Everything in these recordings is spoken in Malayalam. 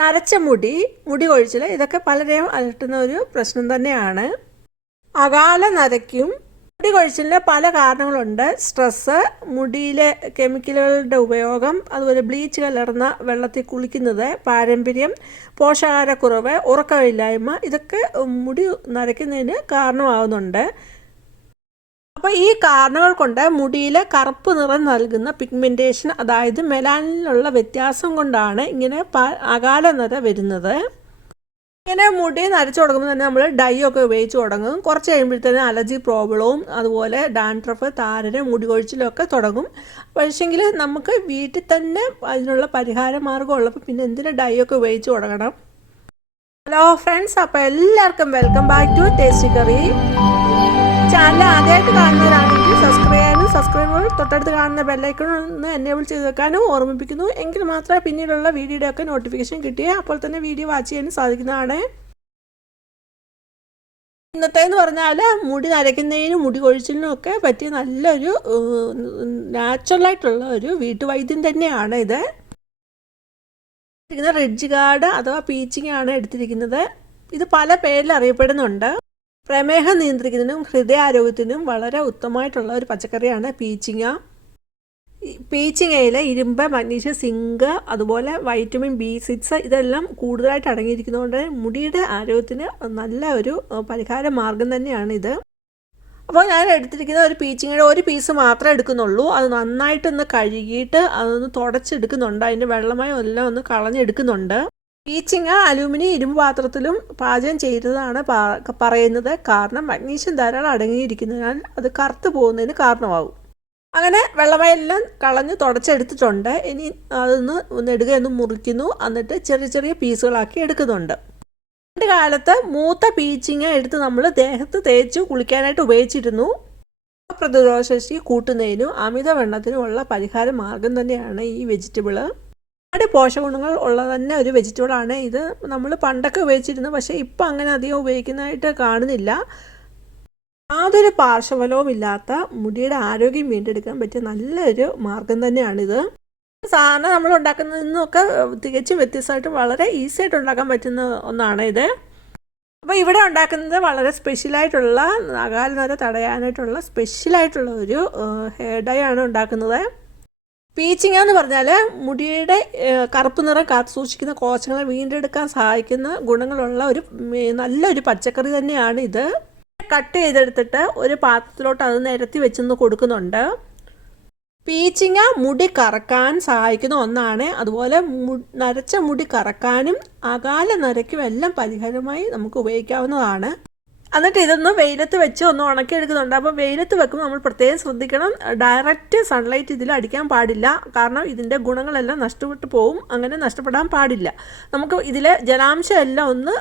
നരച്ച മുടി കൊഴിച്ചിൽ ഇതൊക്കെ പലരെയും അലട്ടുന്ന ഒരു പ്രശ്നം തന്നെയാണ്. അകാല നരയ്ക്കും മുടി കൊഴിച്ചിലിന് പല കാരണങ്ങളുണ്ട്. സ്ട്രെസ്സ്, മുടിയിലെ കെമിക്കലുകളുടെ ഉപയോഗം, അതുപോലെ ബ്ലീച്ച് കലർന്ന വെള്ളത്തിൽ കുളിക്കുന്നത്, പാരമ്പര്യം, പോഷകാഹാരക്കുറവ്, ഉറക്കമില്ലായ്മ ഇതൊക്കെ മുടി നരയ്ക്കുന്നതിന് കാരണമാകുന്നുണ്ട്. അപ്പോൾ ഈ കാരണങ്ങൾ കൊണ്ട് മുടിയിലെ കറുപ്പ് നിറം നൽകുന്ന പിഗ്മെൻറ്റേഷൻ, അതായത് മെലാനിനുള്ള വ്യത്യാസം കൊണ്ടാണ് ഇങ്ങനെ അകാല നര വരുന്നത്. ഇങ്ങനെ മുടി നരച്ചു തുടങ്ങുമ്പോൾ തന്നെ നമ്മൾ ഡൈ ഒക്കെ ഉപയോഗിച്ച് തുടങ്ങും. കുറച്ച് കഴിയുമ്പോഴത്തേനും അലർജി പ്രോബ്ലവും അതുപോലെ ഡാൻഡ്രഫ്, താരന്, മുടി കൊഴിച്ചിലൊക്കെ തുടങ്ങും. പക്ഷേങ്കിൽ നമുക്ക് വീട്ടിൽ തന്നെ അതിനുള്ള പരിഹാര മാർഗ്ഗം ഉള്ളപ്പോൾ പിന്നെ എന്തിനാ ഡൈ ഒക്കെ ഉപയോഗിച്ച് തുടങ്ങണം. ഹലോ ഫ്രണ്ട്സ്, അപ്പോൾ എല്ലാവർക്കും welcome back to Tasty Curry. Channel ആദ്യമായിട്ട് കാണുന്നവരാണെങ്കിൽ സബ്സ്ക്രൈബ് തൊട്ടടുത്ത് കാണുന്ന ബെല്ലൈക്കൺ ഒന്ന് എനേബിൾ ചെയ്ത് വെക്കാനും ഓർമ്മിപ്പിക്കുന്നു. എങ്കിൽ മാത്രമേ പിന്നീടുള്ള വീഡിയോയുടെ ഒക്കെ നോട്ടിഫിക്കേഷൻ കിട്ടിയേ അപ്പോൾ തന്നെ വീഡിയോ വാച്ച് ചെയ്യാനും സാധിക്കുന്നതാണ്. ഇന്നത്തേന്ന് പറഞ്ഞാൽ മുടി നരയ്ക്കുന്നതിനും മുടി കൊഴിച്ചിലിനും ഒക്കെ പറ്റിയ നല്ലൊരു നാച്ചുറലായിട്ടുള്ള ഒരു വീട്ടുവൈദ്യം തന്നെയാണ് ഇത്. റിഡ്ജ് ഗാർഡ് അഥവാ പീച്ചിങ് ആണ് എടുത്തിരിക്കുന്നത്. ഇത് പല പേരിൽ അറിയപ്പെടുന്നുണ്ട്. പ്രമേഹം നിയന്ത്രിക്കുന്നതിനും ഹൃദയാരോഗ്യത്തിനും വളരെ ഉത്തമമായിട്ടുള്ള ഒരു പച്ചക്കറിയാണ് പീച്ചിങ്ങ. പീച്ചിങ്ങയിൽ ഇരുമ്പ്, മഗ്നീഷ്യം, സിങ്ക്, അതുപോലെ വൈറ്റമിൻ B6 ഇതെല്ലാം കൂടുതലായിട്ട് അടങ്ങിയിരിക്കുന്നതുകൊണ്ട് മുടിയുടെ ആരോഗ്യത്തിന് നല്ല ഒരു പരിഹാര മാർഗം തന്നെയാണ് ഇത്. അപ്പോൾ ഞാൻ എടുത്തിരിക്കുന്ന ഒരു പീച്ചിങ്ങയുടെ ഒരു പീസ് മാത്രമേ എടുക്കുന്നുള്ളൂ. അത് നന്നായിട്ടൊന്ന് കഴുകിയിട്ട് അതൊന്ന് തുടച്ചെടുക്കുന്നുണ്ട്. അതിൻ്റെ വെള്ളമയം എല്ലാം ഒന്ന് കളഞ്ഞെടുക്കുന്നുണ്ട്. പീച്ചിങ്ങ അലൂമിനിയം ഇരുമ്പ് പാത്രത്തിലും പാചകം ചെയ്തതാണ് പറയുന്നത്. കാരണം മഗ്നീഷ്യം ധാരാളം അടങ്ങിയിരിക്കുന്നതിനാൽ അത് കറുത്ത് പോകുന്നതിന് കാരണമാകും. അങ്ങനെ വെള്ളമയെല്ലാം കളഞ്ഞ് തുടച്ചെടുത്തിട്ടുണ്ട്. ഇനി അതൊന്ന് നെടുകയൊന്ന് മുറിക്കുന്നു. എന്നിട്ട് ചെറിയ ചെറിയ പീസുകളാക്കി എടുക്കുന്നുണ്ട്. പണ്ട് കാലത്ത് മൂത്ത പീച്ചിങ്ങ എടുത്ത് നമ്മൾ ദേഹത്ത് തേച്ച് കുളിക്കാനായിട്ട് ഉപയോഗിച്ചിരുന്നു. പ്രതിരോധശേഷി കൂട്ടുന്നതിനും അമിതവണ്ണത്തിനുമുള്ള പരിഹാര മാർഗം തന്നെയാണ് ഈ വെജിറ്റബിള്. ഒരുപാട് പോഷകഗുണങ്ങൾ ഉള്ള തന്നെ ഒരു വെജിറ്റബിളാണ് ഇത്. നമ്മൾ പണ്ടൊക്കെ ഉപയോഗിച്ചിരുന്നു, പക്ഷേ ഇപ്പം അങ്ങനെ അധികം ഉപയോഗിക്കുന്നതായിട്ട് കാണുന്നില്ല. യാതൊരു പാർശ്വഫലവും ഇല്ലാത്ത മുടിയുടെ ആരോഗ്യം വീണ്ടെടുക്കാൻ പറ്റിയ നല്ലൊരു മാർഗം തന്നെയാണിത്. സാധാരണ നമ്മൾ ഉണ്ടാക്കുന്നതിൽ നിന്നൊക്കെ തികച്ചും വ്യത്യസ്തമായിട്ട് വളരെ ഈസി ആയിട്ട് ഉണ്ടാക്കാൻ പറ്റുന്ന ഒന്നാണ് ഇത്. അപ്പോൾ ഇവിടെ ഉണ്ടാക്കുന്നത് വളരെ സ്പെഷ്യലായിട്ടുള്ള അകാല നര തടയാനായിട്ടുള്ള സ്പെഷ്യലായിട്ടുള്ള ഒരു ഹെയർ ഡൈ ആണ് ഉണ്ടാക്കുന്നത്. പീച്ചിങ്ങ എന്ന് പറഞ്ഞാൽ മുടിയുടെ കറുപ്പ് നിറം കാത്തു സൂക്ഷിക്കുന്ന കോശങ്ങളെ വീണ്ടെടുക്കാൻ സഹായിക്കുന്ന ഗുണങ്ങളുള്ള ഒരു നല്ലൊരു പച്ചക്കറി തന്നെയാണ് ഇത്. കട്ട് ചെയ്തെടുത്തിട്ട് ഒരു പാത്രത്തിലോട്ട് അത് നിരത്തി വെച്ചൊന്ന് കൊടുക്കുന്നുണ്ട്. പീച്ചിങ്ങ മുടി കറക്കാൻ സഹായിക്കുന്ന ഒന്നാണ്. അതുപോലെ നരച്ച മുടി കറക്കാനും അകാല നരയ്ക്കും എല്ലാം പരിഹാരമായി നമുക്ക് ഉപയോഗിക്കാവുന്നതാണ്. എന്നിട്ട് ഇതൊന്ന് വെയിലത്ത് വെച്ച് ഒന്ന് ഉണക്കിയെടുക്കുന്നുണ്ട്. അപ്പോൾ വെയിലത്ത് വെക്കുമ്പോൾ നമ്മൾ പ്രത്യേകം ശ്രദ്ധിക്കണം, ഡയറക്റ്റ് സൺലൈറ്റ് ഇതിൽ അടിക്കാൻ പാടില്ല. കാരണം ഇതിൻ്റെ ഗുണങ്ങളെല്ലാം നഷ്ടപ്പെട്ടു പോവും. അങ്ങനെ നഷ്ടപ്പെടാൻ പാടില്ല. നമുക്ക് ഇതിലെ ജലാംശം എല്ലാം ഒന്ന്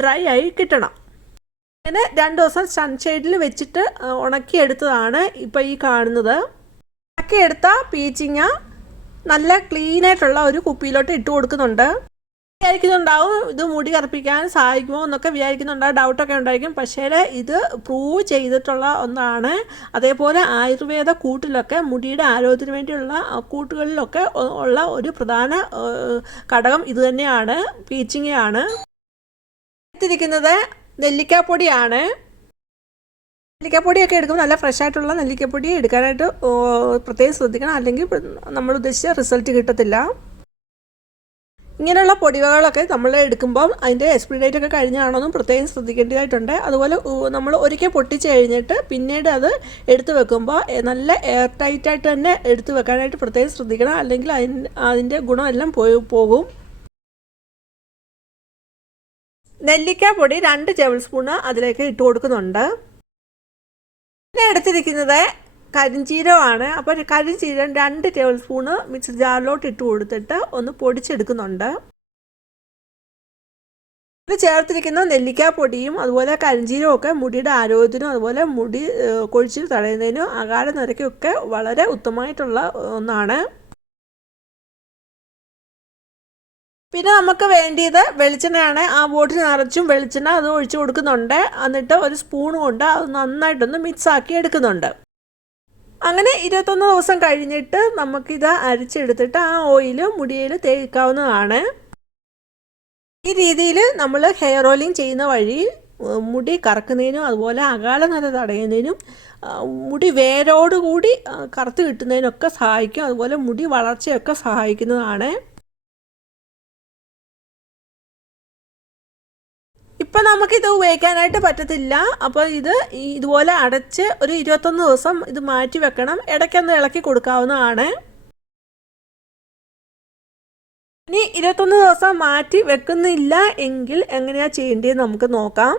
ഡ്രൈ ആയി കിട്ടണം. അങ്ങനെ 2 ദിവസം സൺഷെയ്ഡിൽ വെച്ചിട്ട് ഉണക്കിയെടുത്തതാണ് ഇപ്പോൾ ഈ കാണുന്നത്. ഉണക്കിയെടുത്ത പീച്ചിങ്ങ നല്ല ക്ലീനായിട്ടുള്ള ഒരു കുപ്പിയിലോട്ട് ഇട്ട് കൊടുക്കുന്നുണ്ട്. വിചാരിക്കുന്നുണ്ടാവും ഇത് മുടി കറുപ്പിക്കാൻ സഹായിക്കുമോ എന്നൊക്കെ വിചാരിക്കുന്നുണ്ടാവും, ഡൗട്ടൊക്കെ ഉണ്ടായിരിക്കും. പക്ഷേ ഇത് പ്രൂവ് ചെയ്തിട്ടുള്ള ഒന്നാണ്. അതേപോലെ ആയുർവേദ കൂട്ടിലൊക്കെ മുടിയുടെ ആരോഗ്യത്തിന് വേണ്ടിയുള്ള കൂട്ടുകളിലൊക്കെ ഉള്ള ഒരു പ്രധാന ഘടകം ഇത് തന്നെയാണ്, പീച്ചിങ്ങയാണ്. എടുത്തിരിക്കുന്നത് നെല്ലിക്കാപ്പൊടിയാണ്. നെല്ലിക്കാപ്പൊടിയൊക്കെ എടുക്കുമ്പോൾ നല്ല ഫ്രഷ് ആയിട്ടുള്ള നെല്ലിക്കാപ്പൊടി എടുക്കാനായിട്ട് പ്രത്യേകം ശ്രദ്ധിക്കണം, അല്ലെങ്കിൽ നമ്മൾ ഉദ്ദേശിച്ച റിസൾട്ട് കിട്ടത്തില്ല. ഇങ്ങനെയുള്ള പൊടിവകളൊക്കെ നമ്മൾ എടുക്കുമ്പം അതിൻ്റെ എക്സ്പയറി ഡേറ്റ് ഒക്കെ കഴിഞ്ഞാണോന്നും പ്രത്യേകം ശ്രദ്ധിക്കേണ്ടതായിട്ടുണ്ട്. അതുപോലെ നമ്മൾ ഒരിക്കൽ പൊട്ടിച്ച് കഴിഞ്ഞിട്ട് പിന്നീട് അത് എടുത്തു വെക്കുമ്പോൾ നല്ല എയർ ടൈറ്റായിട്ട് തന്നെ എടുത്തു വെക്കാനായിട്ട് പ്രത്യേകം ശ്രദ്ധിക്കണം, അല്ലെങ്കിൽ അതിൻ്റെ ഗുണമെല്ലാം പോകും. നെല്ലിക്കാപ്പൊടി 2 ടേബിൾ സ്പൂണ് അതിലേക്ക് ഇട്ട് കൊടുക്കുന്നുണ്ട്. പിന്നെ എടുത്തിരിക്കുന്നത് കരിഞ്ചീരകമാണ്. അപ്പോൾ കരിഞ്ചീരകം 2 ടേബിൾ സ്പൂണ് മിക്സർ ജാറിലോട്ട് ഇട്ട് കൊടുത്തിട്ട് ഒന്ന് പൊടിച്ചെടുക്കുന്നുണ്ട്. ഇത് ചേർത്തിരിക്കുന്ന നെല്ലിക്കാപ്പൊടിയും അതുപോലെ കരിഞ്ചീരകമൊക്കെ മുടിയുടെ ആരോഗ്യത്തിനും അതുപോലെ മുടി കൊഴിച്ചിൽ തടയുന്നതിനും അകാല നരയ്ക്കൊക്കെ വളരെ ഉത്തമമായിട്ടുള്ള ഒന്നാണ്. പിന്നെ നമുക്ക് വേണ്ടിയത് വെളിച്ചെണ്ണയാണ്. ആ ബോട്ടിൽ നിറച്ചും വെളിച്ചെണ്ണ അത് ഒഴിച്ച് കൊടുക്കുന്നുണ്ട്. എന്നിട്ട് ഒരു സ്പൂൺ കൊണ്ട് അത് നന്നായിട്ടൊന്ന് മിക്സ് ആക്കി എടുക്കുന്നുണ്ട്. അങ്ങനെ 21 ദിവസം കഴിഞ്ഞിട്ട് നമുക്കിത് അരിച്ചെടുത്തിട്ട് ആ ഓയിൽ മുടിയിൽ തേക്കാവുന്നതാണ്. ഈ രീതിയിൽ നമ്മൾ ഹെയർ ഓയിലിംഗ് ചെയ്യുന്ന വഴി മുടി കറക്കുന്നതിനും അതുപോലെ അകാല നര തടയുന്നതിനും മുടി വേരോടുകൂടി കറുത്ത് കിട്ടുന്നതിനൊക്കെ സഹായിക്കും. അതുപോലെ മുടി വളർച്ചയൊക്കെ സഹായിക്കുന്നതാണ്. ഇപ്പം നമുക്കിത് ഉപയോഗിക്കാനായിട്ട് പറ്റത്തില്ല. അപ്പോൾ ഇതുപോലെ അടച്ച് ഒരു 21 ദിവസം ഇത് മാറ്റി വെക്കണം. ഇടയ്ക്കൊന്ന് ഇളക്കി കൊടുക്കാവുന്നതാണ്. ഇനി 21 ദിവസം മാറ്റി വെക്കുന്നില്ല എങ്കിൽ എങ്ങനെയാണ് ചെയ്യേണ്ടത് നമുക്ക് നോക്കാം.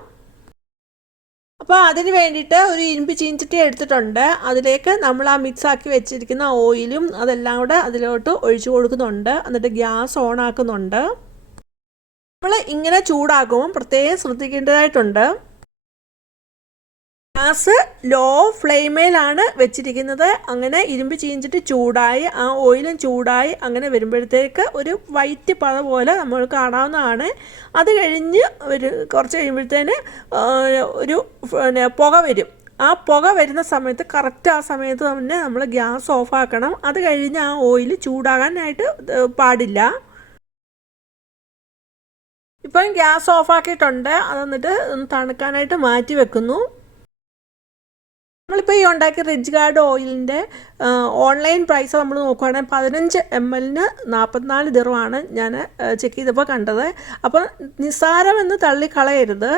അപ്പോൾ അതിന് വേണ്ടിയിട്ട് ഒരു ഇരുമ്പ് ചീഞ്ചട്ടി എടുത്തിട്ടുണ്ട്. അതിലേക്ക് നമ്മൾ ആ മിക്സ് ആക്കി വെച്ചിരിക്കുന്ന ഓയിലും അതെല്ലാം കൂടെ അതിലോട്ട് ഒഴിച്ചു കൊടുക്കുന്നുണ്ട്. എന്നിട്ട് ഗ്യാസ് ഓൺ ആക്കുന്നുണ്ട്. നമ്മൾ ഇങ്ങനെ ചൂടാക്കുമ്പോൾ പ്രത്യേകം ശ്രദ്ധിക്കേണ്ടതായിട്ടുണ്ട്. ഗ്യാസ് ലോ ഫ്ലെയിമിലാണ് വെച്ചിരിക്കുന്നത്. അങ്ങനെ ഇരുമ്പ് ചീഞ്ചിട്ട് ചൂടായി ആ ഓയിലും ചൂടായി അങ്ങനെ വരുമ്പോഴത്തേക്ക് ഒരു വൈറ്റ് പത പോലെ നമ്മൾ കാണാവുന്നതാണ്. അത് കഴിഞ്ഞ് കുറച്ച് കഴിയുമ്പോഴത്തേന് ഒരു പുക വരും. ആ പുക വരുന്ന സമയത്ത് കറക്റ്റ് ആ സമയത്ത് തന്നെ നമ്മൾ ഗ്യാസ് ഓഫാക്കണം. അത് കഴിഞ്ഞ് ആ ഓയിൽ ചൂടാകാനായിട്ട് പാടില്ല. ഇപ്പം ഗ്യാസ് ഓഫാക്കിയിട്ടുണ്ട്. അത് എന്നിട്ട് തണുക്കാനായിട്ട് മാറ്റി വെക്കുന്നു. നമ്മളിപ്പോൾ ഈ ഉണ്ടാക്കിയ റിച്ച് ഗാർഡ് ഓയിലിൻ്റെ ഓൺലൈൻ പ്രൈസ് നമ്മൾ നോക്കുകയാണെങ്കിൽ 15 ml 44 ദിർഹമാണ് ഞാൻ ചെക്ക് ചെയ്തപ്പോൾ കണ്ടത്. അപ്പോൾ നിസ്സാരമെന്ന് തള്ളിക്കളയരുത്.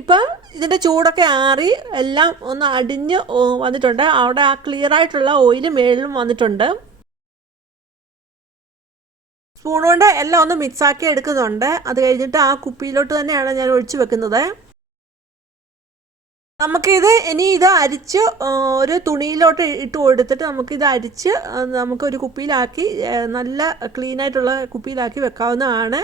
ഇപ്പം ഇതിൻ്റെ ചൂടൊക്കെ ആറി എല്ലാം ഒന്ന് അടിഞ്ഞ് വന്നിട്ടുണ്ട്. അവിടെ ആ ക്ലിയറായിട്ടുള്ള ഓയിൽ മേളിലും വന്നിട്ടുണ്ട്. സ്പൂൺ കൊണ്ട് എല്ലാം ഒന്ന് മിക്സാക്കി എടുക്കുന്നുണ്ട്. അത് കഴിഞ്ഞിട്ട് ആ കുപ്പിയിലോട്ട് തന്നെയാണ് ഞാൻ ഒഴിച്ചു വെക്കുന്നത്. നമുക്കിത് ഇനി ഇത് അരിച്ച് ഒരു തുണിയിലോട്ട് ഇട്ട് കൊടുത്തിട്ട് നമുക്കിത് അരിച്ച് നമുക്കൊരു കുപ്പിയിലാക്കി നല്ല ക്ലീനായിട്ടുള്ള കുപ്പിയിലാക്കി വെക്കാവുന്നതാണ്.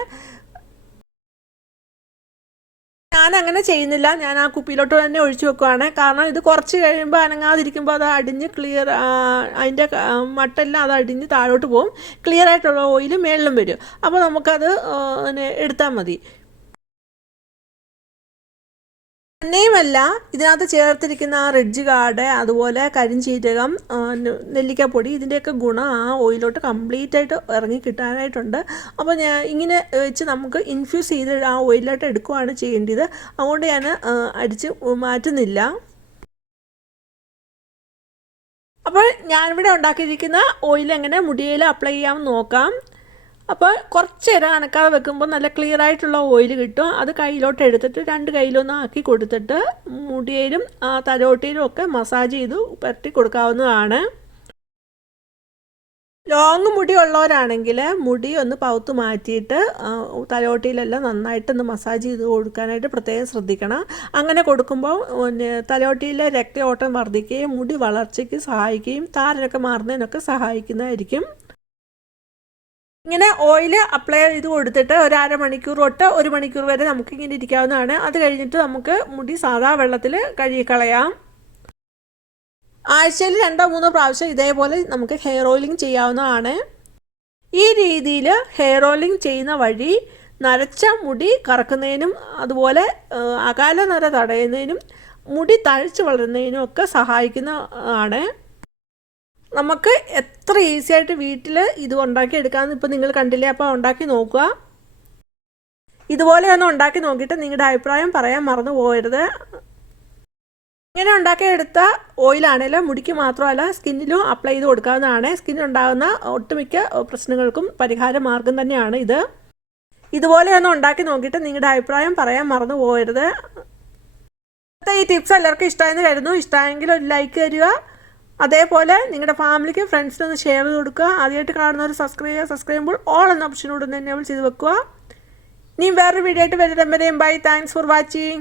ഞാൻ അങ്ങനെ ചെയ്യുന്നില്ല. ഞാൻ ആ കുപ്പിയിലോട്ട് തന്നെ ഒഴിച്ചു വെക്കുവാണ്. കാരണം ഇത് കുറച്ച് കഴിയുമ്പോൾ അനങ്ങാതിരിക്കുമ്പോൾ അത് അടിഞ്ഞ് അതിൻ്റെ മട്ടെല്ലാം അത് അടിഞ്ഞ് താഴോട്ട് പോകും. ക്ലിയർ ആയിട്ടുള്ള ഓയിൽ മേളിലും വരും. അപ്പോൾ നമുക്കത് എടുത്താൽ മതി. തന്നെയുമല്ല, ഇതിനകത്ത് ചേർത്തിരിക്കുന്ന റിഡ്ജ് ഗാർഡ് അതുപോലെ കരിഞ്ചീരകം നെല്ലിക്കപ്പൊടി ഇതിൻ്റെയൊക്കെ ഗുണം ആ ഓയിലോട്ട് കംപ്ലീറ്റ് ആയിട്ട് ഇറങ്ങി കിട്ടാനായിട്ടുണ്ട്. അപ്പോൾ ഞാൻ ഇങ്ങനെ വെച്ച് നമുക്ക് ഇൻഫ്യൂസ് ചെയ്ത് ആ ഓയിലോട്ട് എടുക്കുകയാണ് ചെയ്യേണ്ടത്. അതുകൊണ്ട് ഞാൻ അടിച്ച് മാറ്റുന്നില്ല. അപ്പോൾ ഞാനിവിടെ ഉണ്ടാക്കിയിരിക്കുന്ന ഓയിൽ എങ്ങനെ മുടിയിൽ അപ്ലൈ ചെയ്യാമെന്ന് നോക്കാം. അപ്പോൾ കുറച്ച് നേരം അനക്കാതെ വെക്കുമ്പോൾ നല്ല ക്ലിയർ ആയിട്ടുള്ള ഓയിൽ കിട്ടും. അത് കയ്യിലോട്ട് എടുത്തിട്ട് 2 കയ്യിലൊന്ന് ആക്കി കൊടുത്തിട്ട് മുടിയിലും തലോട്ടിയിലും ഒക്കെ മസാജ് ചെയ്ത് പരട്ടി കൊടുക്കാവുന്നതാണ്. ലോങ് മുടി ഉള്ളവരാണെങ്കിൽ മുടി ഒന്ന് പൗത്ത് മാറ്റിയിട്ട് തലോട്ടിയിലെല്ലാം നന്നായിട്ടൊന്ന് മസാജ് ചെയ്ത് കൊടുക്കാനായിട്ട് പ്രത്യേകം ശ്രദ്ധിക്കണം. അങ്ങനെ കൊടുക്കുമ്പോൾ തലോട്ടിയിലെ രക്തയോട്ടം വർദ്ധിക്കുകയും മുടി വളർച്ചയ്ക്ക് സഹായിക്കുകയും താരനൊക്കെ മാറുന്നതിനൊക്കെ സഹായിക്കുന്നതായിരിക്കും. ഇങ്ങനെ ഓയിൽ അപ്ലൈ ചെയ്ത് കൊടുത്തിട്ട് ഒരു അരമണിക്കൂർ തൊട്ട് 1 മണിക്കൂർ വരെ നമുക്കിങ്ങനെ ഇരിക്കാവുന്നതാണ്. അത് കഴിഞ്ഞിട്ട് നമുക്ക് മുടി സാധാ വെള്ളത്തിൽ കഴുകിക്കളയാം. ആഴ്ചയിൽ 2-3 പ്രാവശ്യം ഇതേപോലെ നമുക്ക് ഹെയർ ഓയിലിംഗ് ചെയ്യാവുന്നതാണ്. ഈ രീതിയിൽ ഹെയർ ഓയിലിംഗ് ചെയ്യുന്ന വഴി നരച്ച മുടി കറക്കുന്നതിനും അതുപോലെ അകാല നര തടയുന്നതിനും മുടി തഴച്ച് വളരുന്നതിനും ഒക്കെ സഹായിക്കുന്നതാണ്. നമുക്ക് എത്ര ഈസി ആയിട്ട് വീട്ടിൽ ഇത് ഉണ്ടാക്കി എടുക്കാമെന്ന് ഇപ്പോൾ നിങ്ങൾ കണ്ടില്ലേ. അപ്പോൾ ഉണ്ടാക്കി നോക്കുക. ഇതുപോലെ ഒന്ന് ഉണ്ടാക്കി നോക്കിയിട്ട് നിങ്ങളുടെ അഭിപ്രായം പറയാൻ മറന്നു പോകരുത്. ഇങ്ങനെ ഉണ്ടാക്കിയെടുത്ത ഓയിലാണെങ്കിലും മുടിക്ക് മാത്രമല്ല സ്കിന്നിലും അപ്ലൈ ചെയ്ത് കൊടുക്കാവുന്നതാണ്. സ്കിന്നുണ്ടാകുന്ന ഒട്ടുമിക്ക പ്രശ്നങ്ങൾക്കും പരിഹാര മാർഗം തന്നെയാണ് ഇത്. ഇതുപോലെ ഒന്ന് ഉണ്ടാക്കി നോക്കിയിട്ട് നിങ്ങളുടെ അഭിപ്രായം പറയാൻ മറന്നു പോകരുത്. ഈ ടിപ്സ് എല്ലാവർക്കും ഇഷ്ടമായെന്ന് കരുതുന്നു. ഇഷ്ടമായെങ്കിൽ ഒരു ലൈക്ക് തരിക. അതേപോലെ നിങ്ങളുടെ ഫാമിലിക്ക് ഫ്രണ്ട്സിനൊന്ന് ഷെയർ ചെയ്ത് കൊടുക്കുക. ആദ്യമായിട്ട് കാണുന്നവർ സബ്സ്ക്രൈബ് ചെയ്യുമ്പോൾ ഓൾ എന്ന ഓപ്ഷനോട് ഒന്ന് എനേബിൾ ചെയ്ത് വെക്കുക. ഇനിയും വേറൊരു വീഡിയോ ആയിട്ട് വരുന്നവരെയും ബൈ. Thanks for watching.